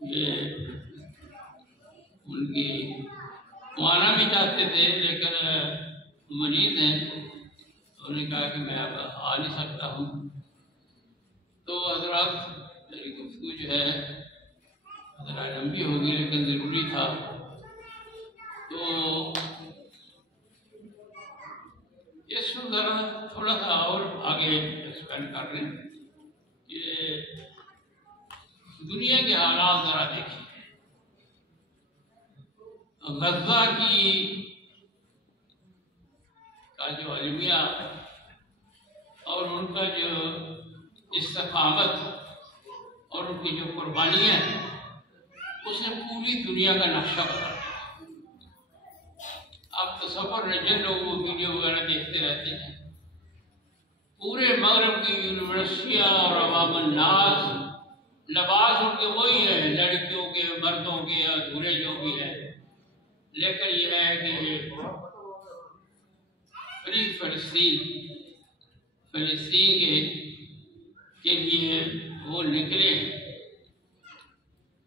یہ ان کی آنا بھی چاہتے تھے لیکن مریض ہیں، انہوں نے کہا کہ میں اب آ نہیں سکتا ہوں۔ تو حضرات میری گفتگو جو ہے ذرا لمبی ہوگی لیکن ضروری تھا، تو اس کو ذرا تھوڑا سا اور آگے ایکسپینڈ کر رہے ہیں کہ دنیا کے حالات ذرا دیکھیں۔ غزہ کا جو المیہ اور ان کا جو استقامت اور ان کی جو قربانیاں ہیں، اس نے پوری دنیا کا نقشہ بدل دیا۔ آپ تصور نہ، جن لوگ وہ ویڈیو وغیرہ دیکھتے رہتے ہیں، پورے مغرب کی یونیورسٹیاں اور عوام الناس لباس ان کے وہی ہے، لڑکیوں کے، مردوں کے، ادھورے جو بھی ہے، لیکن یہ ہے کہ فری فلسطین کے لیے وہ نکلے۔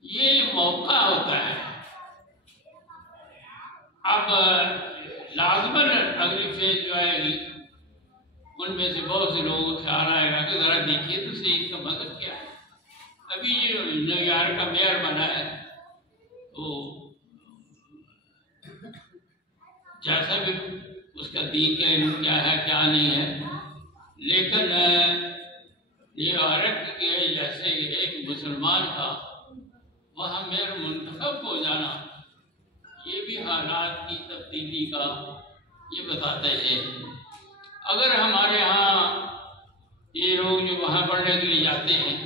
یہ موقع ہوتا ہے۔ اب لازماً اگلی فیز جو آئے گی ان میں سے بہت سے لوگوں کو خیال آئے گا کہ ذرا دیکھیے تو صحیح، اس کا مطلب کیا ہے۔ ابھی یہ نیو یارک کا میئر بنا ہے، تو جیسا بھی اس کا دین کا علم کیا ہے کیا نہیں ہے، لیکن نیو یارک کے جیسے ایک مسلمان کا وہاں میئر منتخب ہو جانا، یہ بھی حالات کی تبدیلی کا یہ بتاتا ہے۔ اگر ہمارے ہاں یہ لوگ جو وہاں پڑھنے کے لیے جاتے ہیں،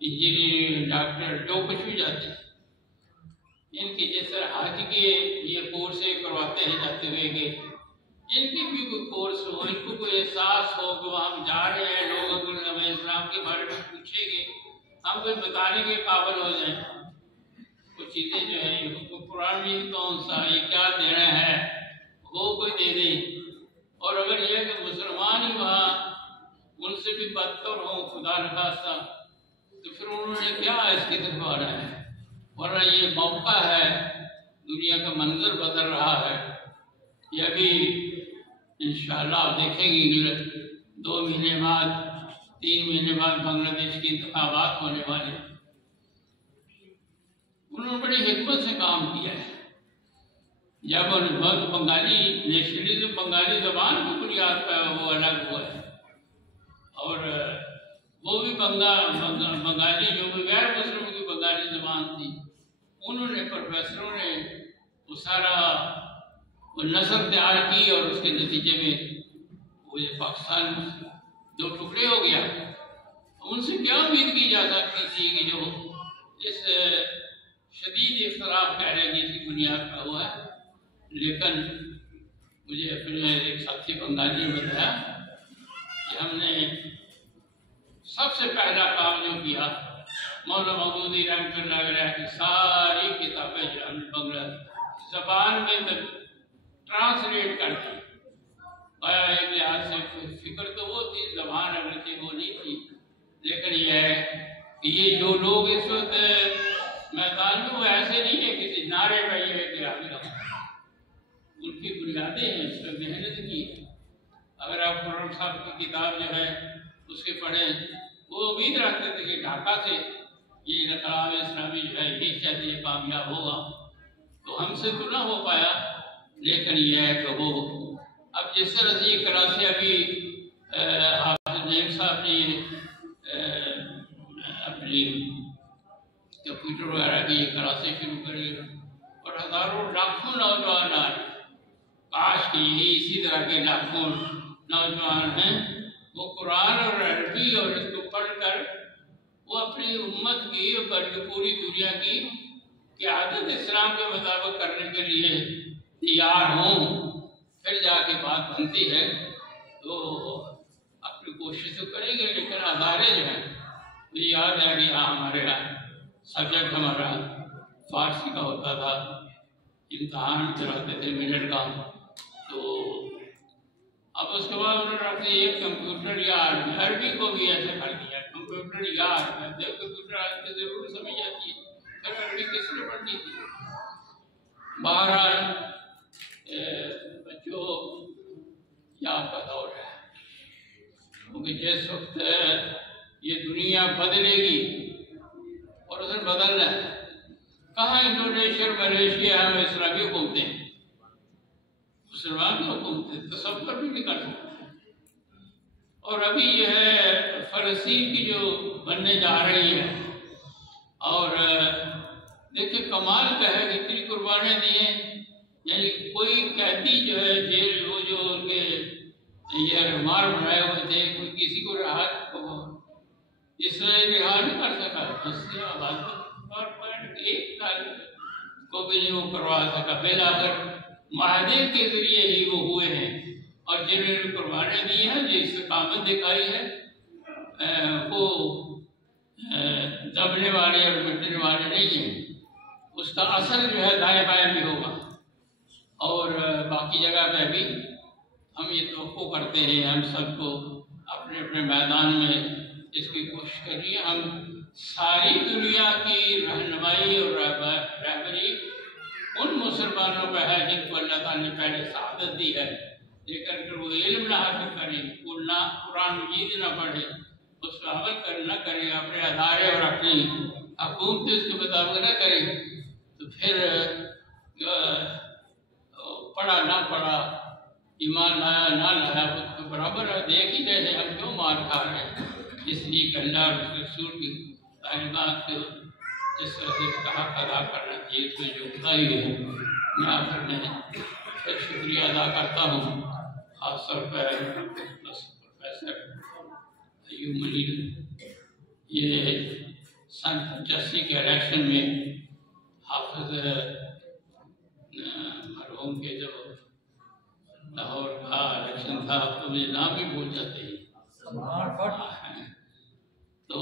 انجینئر، ڈاکٹر، جو کچھ بھی جاتے ہیں، ان کی جس طرح حج کے یہ کورس کرواتے ہیں جاتے ہوئے کہ ان کی بھی کوئی کورس ہو، ان کو کوئی احساس ہو کہ وہاں ہم جا رہے ہیں، لوگ اگر ہمیں اسلام کے بارے میں پوچھیں گے ہم کوئی بتانے کے قابل ہو جائیں۔ کچھ چیزیں جو ہیں ان کو قرآن میں کون سا یہ کیا دینا ہے وہ کوئی دے دیں، اور اگر یہ ہے کہ مسلمان ہی وہاں ان سے بھی بدتر ہوں خدا نخواستہ، تو پھر انہوں نے کیا اس کی طرف آنا ہے۔ ورنہ یہ موقع ہے، دنیا کا منظر بدل رہا ہے۔ یہ ابھی انشاءاللہ آپ دیکھیں گے 2 مہینے بعد 3 مہینے بعد بنگلہ دیش کے انتخابات ہونے والے۔ انہوں نے بڑی حکمت سے کام کیا ہے۔ جب بنگالی نیشنلزم بنگالی زبان کی بنیاد پر وہ الگ ہوا ہے، اور وہ بھی بنگالی جو بھی غیر مسلموں کی بنگالی زبان تھی، انہوں نے پروفیسروں نے وہ سارا وہ نسل تیار کی، اور اس کے نتیجے میں وہ یہ پاکستان 2 ٹکڑے ہو گیا۔ ان سے کیا امید کی جا سکتی تھی کہ جو اس شدید اختلاف پھیلے کی بنیاد پر ہوا ہے۔ لیکن مجھے اپنے ایک ساتھی بنگالی نے بتایا کہ ہم نے سب سے پہلا کام جو کیا، مولانا مودودی رحمۃ اللہ علیہ کی ساری کتابیں جو ہم نے بنگلہ زبان میں ٹرانسلیٹ کر دی۔ ایک لحاظ سے فکر تو وہ تھی، زبان اگر تھی وہ نہیں تھی، لیکن یہ ہے کہ یہ جو لوگ اس وقت میدان میں وہ ایسے نہیں ہے کسی نعرے میں یہ ہے کہ آگے رہا، ان کی بنیادیں ہیں، اس میں محنت کی ہے۔ اگر آپ قرآن صاحب کی کتاب جو ہے اس کے پڑھیں، وہ امید رکھتے تھے کہ ڈھاکہ سے یہ انقلاب اسلامی جو ہے یہ شاید یہ کامیاب ہوگا، تو ہم سے تو نہ ہو پایا، لیکن یہ ہے کہ وہ اب جس طرح سے یہ کلاسیں ابھی حافظ نعیم صاحب نے اپنی کمپیوٹر وغیرہ کی یہ کلاسیں شروع کری، اور ہزاروں لاکھوں نوجوان آئے، کاش کہ یہی اسی طرح کے لاکھوں نوجوان ہیں، وہ قرآن اور عربی اور اس کو پڑھ کر وہ اپنی امت کی اور پوری دنیا کی قیادت اسلام کے مطابق کرنے کے لیے تیار ہوں، پھر جا کے بات بنتی ہے۔ تو اپنی کوشش تو کریں گے، لیکن ادارے جو ہیں مجھے یاد ہے کہ یہاں ہمارے یہاں سبجیکٹ ہمارا فارسی کا ہوتا تھا، امتحان چلاتے تھے منٹ کا، تو اب اس کے بعد انہوں نے رکھتے یہ کمپیوٹر یار، عربی کو بھی ایسے کر دیا کمپیوٹر یار۔ کمپیوٹر آج کے ضرور سمجھ جاتی ہے، پھر عربی کس نے پڑھنی تھی؟ بہرحال بچوں یہ آپ کا دور ہے، کیونکہ جس وقت یہ دنیا بدلے گی اور اسے بدلنا ہے، کہاں انڈونیشیا ملیشیا میں اسلامی حکومتیں ہیں، مسلمان کی حکومتیں تصور بھی نہیں کر سکتے۔ اور ابھی یہ ہے فلسطین کی جو بننے جا رہی ہے، اور دیکھیں کمال کا ہے کہ اتنی قربانیاں دی ہیں، یعنی کوئی قیدی جو ہے جیل وہ جو ان کے یہ مار بنائے ہوئے تھے، کوئی کسی کو رہا اسرائیل رہا نہیں کر سکا، بس آباد ایک سال کو بھی نہیں وہ کروا سکا، بالآخر معاہدے کے ذریعے ہی وہ ہوئے ہیں، اور جنہوں نے قربانیاں دی ہیں جو استقامت دکھائی ہے وہ دبنے والے اور مٹنے والے نہیں ہیں، اس کا اثر جو ہے دائیں بائیں بھی ہوگا۔ اور باقی جگہ پہ بھی ہم یہ توقع کرتے ہیں، ہم سب کو اپنے اپنے میدان میں اس کی کوشش کریے، ہم ساری دنیا کی رہنمائی اور رہبری ان مسلمانوں پہ ہے جن کو اللہ تعالیٰ نے پہلے سعادت دی ہے، لیکن اگر وہ علم نہ حاصل کریں، وہ نہ قرآن مجید نہ پڑھیں، اس پر عمل نہ کریں، اپنے ادارے اور اپنی حکومت اس کے مطابق نہ کریں، تو پھر پڑھا نہ پڑھا، ایمان لایا نہ لایا، اس کے برابر ہے۔ دیکھ ہی رہے ہم کیوں مار کھا رہے ہیں، اس لیے کہ اللہ اور اس کے رسول کی تعلیمات سے جس طرح سے اس کا حق ادا کرنا چاہیے، اس میں جو بتائی ہے، میں آخر میں پھر شکریہ ادا کرتا ہوں، خاص طور پر پروفیسر ایوب منیر، یہ سن 85 کے الیکشن میں حافظ مرحوم کے جب لاہور کا الیکشن تھا تو مجھے نام بھی بھول جاتے ہیں، تو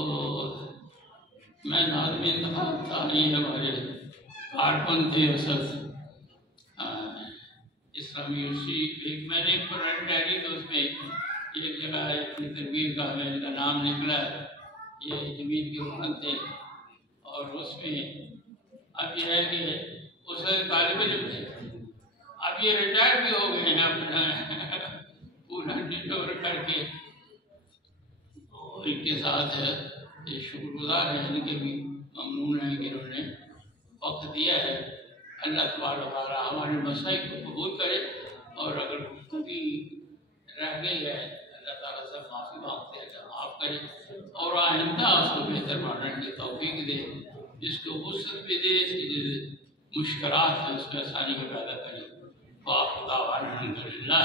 میں ناظم انتخاب تھا، یہ ہمارے کارکن تھے اسد اسلامی یونیورسٹی، ایک میں نے پرانی ڈائری تو اس میں ایک جگہ اپنی تنویر کا میں ان کا نام نکلا، یہ جمید کے رکن تھے، اور اس میں اب یہ ہے کہ اس طالب علم تھے، اب یہ ریٹائر بھی ہو گئے ہیں اپنا پورا ڈیٹور کر کے، ان کے ساتھ یہ شکر گزار ہیں، ان کے بھی ممنون ہیں کہ انہوں نے وقت دیا ہے۔ اللہ تبارک و تعالیٰ ہمارے مسائل کو قبول کرے، اور اگر کبھی رہ گئی ہے اللہ تعالیٰ سے معافی مانگتے ہیں، معاف کرے، اور آئندہ اس کو بہتر بنانے کی توفیق دے، جس کو وسعت بھی دے، اس کی جو مشکلات ہیں اس میں آسانی کو پیدا کرے۔ وآخر دعوانا الحمد للہ۔